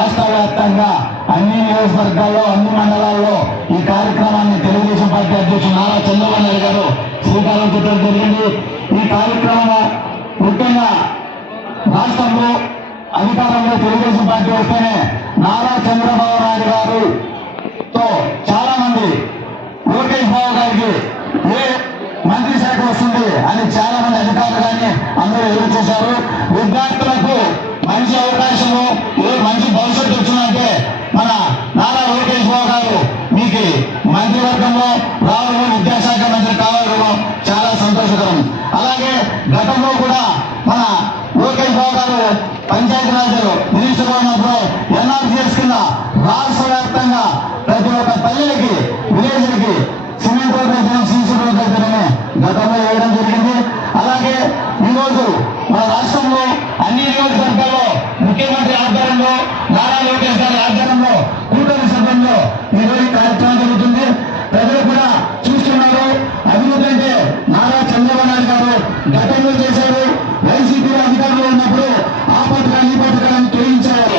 రాష్ట్ర వ్యాప్తంగా అన్ని నియోజకవర్గాల్లో అన్ని మండలాల్లో ఈ కార్యక్రమాన్ని తెలుగుదేశం పార్టీ అధ్యక్షుడు నారా చంద్రబాబు నాయుడు గారు శ్రీకారం చుట్టడం జరిగింది. ఈ కార్యక్రమం ముఖ్యంగా రాష్ట్రంలో అధికారంలో తెలుగుదేశం పార్టీ వస్తేనే నారా చంద్రబాబు నాయుడు గారు తో చాలా మంది లోకేష్ బాబు గారికి ఏ మంత్రి శాఖ వస్తుంది అని చాలా మంది అధికారులు కానీ అందరూ ఎదురు చూశారు. మంత్రివర్గంలో రావడం విద్యాశాఖ మంత్రి కావడం చాలా సంతోషకరం. అలాగే గతంలో కూడా మన ఓకే బాబు గారు పంచాయతీరాజ్ మినిస్టర్ ఉన్నప్పుడు ఎన్ఆర్సీఎస్ కింద రాష్ట్ర వ్యాప్తంగా ప్రతి ఒక్క పల్లెలకి విలేజ్లకి సిమెంట్ రోడ్డు అయితే సీసీ రోడ్ గతంలో వేయడం జరిగింది. అలాగే ఈరోజు మన రాష్ట్రంలో అన్ని నియోజకవర్గాల్లో ముఖ్యమంత్రి ఆధ్వర్యంలో నారా లోకేష్ గారి ఆధ్వర్యంలో కూటమి సభ్యుల్లో ఈరోజు కార్యక్రమం జరుగుతుంది. ప్రజలు కూడా చూస్తున్నారు. అభివృద్ధి అంటే నారా చంద్రబాబు నాయుడు గారు గతంలో చేశారు. వైసీపీ అధికారంలో ఉన్నప్పుడు ఆ పథకాలు ఈ పథకాలను తొలగించారు